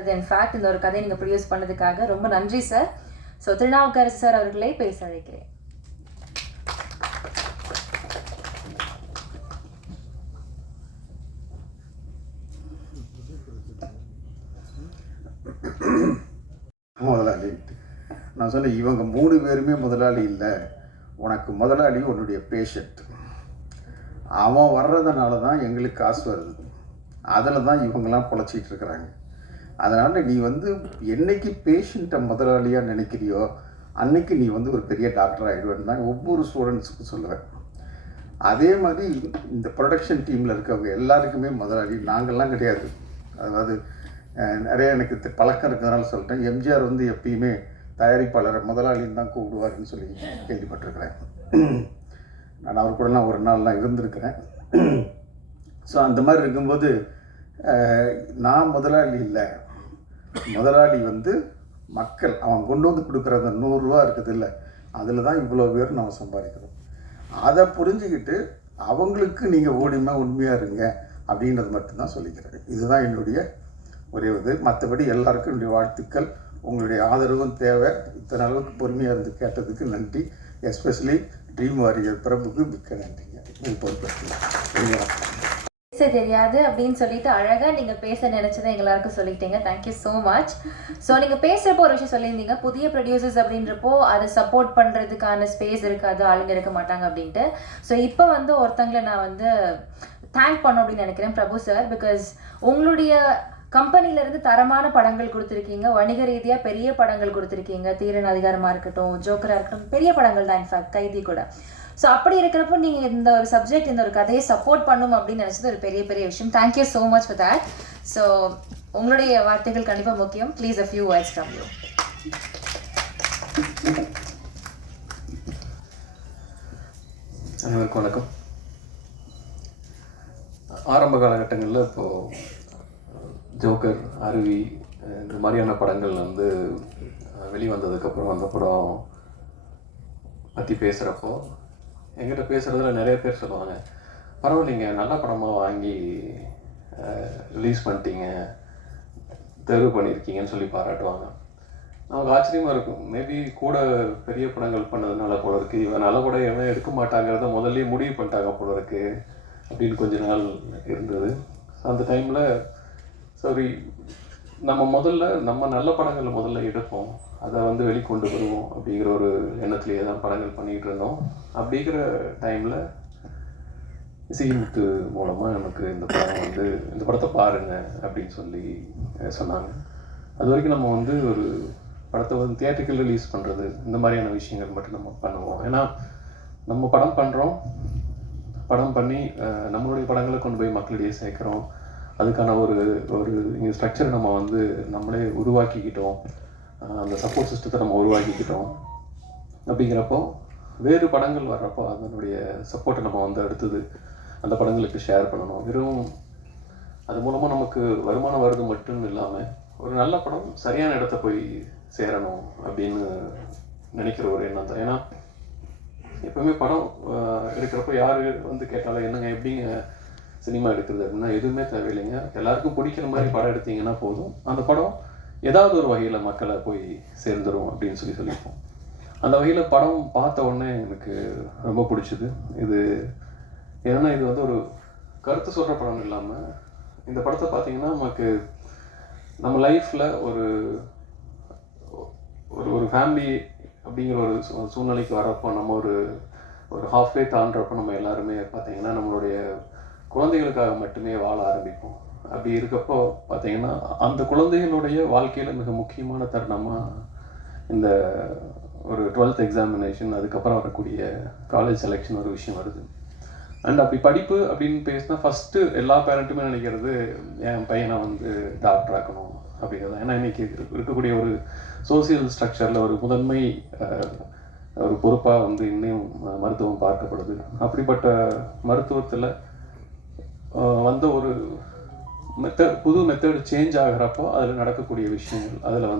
அது இன்ஃபேக்ட் இந்த ஒரு கதையை நீங்கள் ப்ரொடியூஸ் பண்ணதுக்காக ரொம்ப நன்றி சார். ஸோ திருநாவுக்கரசு சார் அவர்களை பேச அழைக்கிறேன். முதலாளி நான் சொன்னேன், இவங்க 3 பேருமே முதலாளி இல்லை, உனக்கு முதலாளி உன்னுடைய பேஷண்ட். அவன் வர்றதுனால தான் எங்களுக்கு காசு வருது, அதில் தான் இவங்கெல்லாம் பொழைச்சிட்டு இருக்கிறாங்க. அதனால் நீ என்னைக்கு பேஷண்ட்டை முதலாளியாக நினைக்கிறியோ அன்னைக்கு நீ ஒரு பெரிய டாக்டர் ஆகிடுவேன்னு தான் ஒவ்வொரு ஸ்டூடெண்ட்ஸுக்கும் சொல்லுவேன். அதே மாதிரி இந்த ப்ரொடக்ஷன் டீமில் இருக்கவங்க எல்லாருக்குமே முதலாளி நாங்கள்லாம் கிடையாது. அதாவது நிறைய எனக்கு பழக்கம் இருக்கிறதுனால சொல்லிட்டேன். எம்ஜிஆர் எப்பயுமே தயாரிப்பாளரை முதலாளின்னு தான் கூப்பிடுவாருன்னு சொல்லி கேள்விப்பட்டிருக்கிறேன். நான் அவர் கூடலாம் ஒரு நாள்லாம் இருந்திருக்கிறேன். ஸோ அந்த மாதிரி இருக்கும்போது நான் முதலாளி இல்லை, முதலாளி மக்கள். அவன் கொண்டு கொடுக்குற அந்த 100 ரூபா இருக்குது இல்லை, அதில் தான் இவ்வளோ பேர் நம்ம சம்பாதிக்கிறோம். அதை புரிஞ்சுக்கிட்டு அவங்களுக்கு நீங்கள் உண்மையாக இருங்க அப்படின்றது மட்டும்தான் சொல்லிக்கிறேன். இதுதான் என்னுடைய ஒரே மற்றபடி எல்லாருக்கும் என்னுடைய வாழ்த்துக்கள். உங்களுடைய ஆதரவும் தேவை. இத்தனை அளவுக்கு பொறுமையாக இருந்து கேட்டதுக்கு நன்றி. எஸ்பெஷலி ட்ரீம் வாரியர் பிரபுக்கு மிக்க நன்றிங்க. பேச தெரியாது அப்படின்னு சொல்லிட்டு அழகாக நீங்கள் பேச நினச்சதை எல்லாருக்கும் சொல்லிட்டீங்க. Thank you so much. ஸோ நீங்கள் பேசுகிறப்போ ஒரு விஷயம் சொல்லியிருந்தீங்க, புதிய ப்ரொடியூசர்ஸ் அப்படின்றப்போ அதை சப்போர்ட் பண்ணுறதுக்கான ஸ்பேஸ் இருக்காது, ஆளுங்க இருக்க மாட்டாங்க அப்படின்ட்டு. ஸோ இப்போ ஒருத்தங்களை நான் தேங்க் பண்ணோம் அப்படின்னு நினைக்கிறேன் பிரபு சார். பிகாஸ் உங்களுடைய கம்பெனிலேருந்து தரமான படங்கள் கொடுத்துருக்கீங்க, வணிக ரீதியாக பெரிய படங்கள் கொடுத்துருக்கீங்க. தீரன் அதிகாரமாக இருக்கட்டும், ஜோக்கராக இருக்கட்டும், பெரிய படங்கள் தான், இன்ஃபேக்ட் கைதி கூட. ஸோ அப்படி இருக்கிறப்போ நீங்கள் இந்த ஒரு சப்ஜெக்ட், இந்த ஒரு கதையை சப்போர்ட் பண்ணும் அப்படின்னு நினச்சது ஒரு பெரிய பெரிய விஷயம். Thank you so much for that. So உங்களுடைய வார்த்தைகள் கண்டிப்பாக முக்கியம். Please a few words from you. அனைவருக்கும் வணக்கம். ஆரம்ப காலகட்டங்களில் இப்போது ஜோக்கர், அருவி இந்த மாதிரியான படங்கள் வெளிவந்ததுக்கப்புறம் அந்த படம் பற்றி பேசுகிறப்போ எங்கிட்ட பேசுகிறதுல நிறைய பேர் சொல்லுவாங்க, பரவாயில்லைங்க, நல்ல படமாக வாங்கி ரிலீஸ் பண்ணிட்டீங்க, தேர்வு பண்ணியிருக்கீங்கன்னு சொல்லி பாராட்டுவாங்க. நமக்கு ஆச்சரியமாக இருக்கும். மேபி கூட பெரிய படங்கள் பண்ணதுனால போல இருக்குது, இவன் நல்ல படம் எவன் எடுக்க மாட்டாங்கிறத முதல்ல முடிவு பண்ணிட்டாங்க போல இருக்குது அப்படின்னு கொஞ்ச நாள் இருந்தது. அந்த டைமில் சரி, நம்ம நல்ல படங்களை முதல்ல எடுப்போம், அதை வெளிக்கொண்டு வருவோம் அப்படிங்கிற ஒரு எண்ணத்துலேயே தான் படங்கள் பண்ணிகிட்டு இருந்தோம். அப்படிங்கிற டைமில் இசைமுத்து மூலமாக நமக்கு இந்த படம் இந்த படத்தை பாருங்க அப்படின்னு சொல்லி சொன்னாங்க. அது வரைக்கும் நம்ம ஒரு படத்தை தியேட்டரிக்கல் ரிலீஸ் பண்ணுறது இந்த மாதிரியான விஷயங்கள் மட்டும் நம்ம பண்ணுவோம். ஏன்னா நம்ம படம் பண்ணுறோம், படம் பண்ணி நம்மளுடைய படங்களை கொண்டு போய் மக்களிடையே சேர்க்குறோம். அதுக்கான ஒரு ஸ்ட்ரக்சரை நம்ம நம்மளே உருவாக்கிக்கிட்டோம், அந்த சப்போர்ட் சிஸ்டத்தை நம்ம உருவாக்கிக்கிட்டோம். அப்படிங்கிறப்போ வேறு படங்கள் வர்றப்போ அதனுடைய சப்போர்ட்டை நம்ம அடுத்தது அந்த படங்களுக்கு ஷேர் பண்ணணும். வெறும் அது மூலமாக நமக்கு வருமானம் வருது மட்டும் இல்லாமல் ஒரு நல்ல படம் சரியான இடத்த போய் சேரணும் அப்படின்னு நினைக்கிற ஒரு எண்ணம் தான். ஏன்னா எப்பவுமே படம் எடுக்கிறப்போ யார் கேட்டாலும் என்னங்க எப்படிங்க சினிமா எடுக்கிறது அப்படின்னா எதுவுமே தேவையில்லைங்க, எல்லாருக்கும் பிடிக்கிற மாதிரி படம் எடுத்தீங்கன்னா போதும், அந்த படம் ஏதாவது ஒரு வகையில் மக்களை போய் சேர்ந்துடும் அப்படின்னு சொல்லியிருப்போம். அந்த வகையில் படம் பார்த்த உடனே எனக்கு ரொம்ப பிடிச்சிது. இது ஏன்னா இது ஒரு கருத்து சொல்கிற படம் இல்லாமல், இந்த படத்தை பார்த்தீங்கன்னா நமக்கு நம்ம லைஃப்பில் ஒரு ஒரு ஃபேமிலி அப்படிங்கிற ஒரு சூழ்நிலைக்கு வரப்போ நம்ம ஒரு ஹாஃப்வே தாண்டுறப்போ நம்ம எல்லாருமே பார்த்தீங்கன்னா நம்மளுடைய குழந்தைகளுக்காக மட்டுமே வாழ ஆரம்பிப்போம். அப்படி இருக்கப்போ பார்த்தீங்கன்னா அந்த குழந்தைகளுடைய வாழ்க்கையில் மிக முக்கியமான தருணமாக இந்த ஒரு 12th எக்ஸாமினேஷன், அதுக்கப்புறம் வரக்கூடிய காலேஜ் செலெக்ஷன் ஒரு விஷயம் வருது. அண்ட் அப்படி படிப்பு அப்படின்னு பேசினா ஃபஸ்ட்டு எல்லா பேரண்ட்டுமே நினைக்கிறது என் பையனை டாக்டர் ஆக்கணும் அப்படிங்கிறது. ஏன்னா இன்றைக்கி இருக்கக்கூடிய ஒரு சோசியல் ஸ்ட்ரக்சரில் ஒரு முதன்மை ஒரு பொறுப்பாக இன்னும் மருத்துவம் பார்க்கப்படுது. அப்படிப்பட்ட மருத்துவத்தில் ஒரு புது மெத்தட் சேஞ்ச் ஆகிறப்போ அதில் நடக்கக்கூடிய விஷயங்கள், அதில்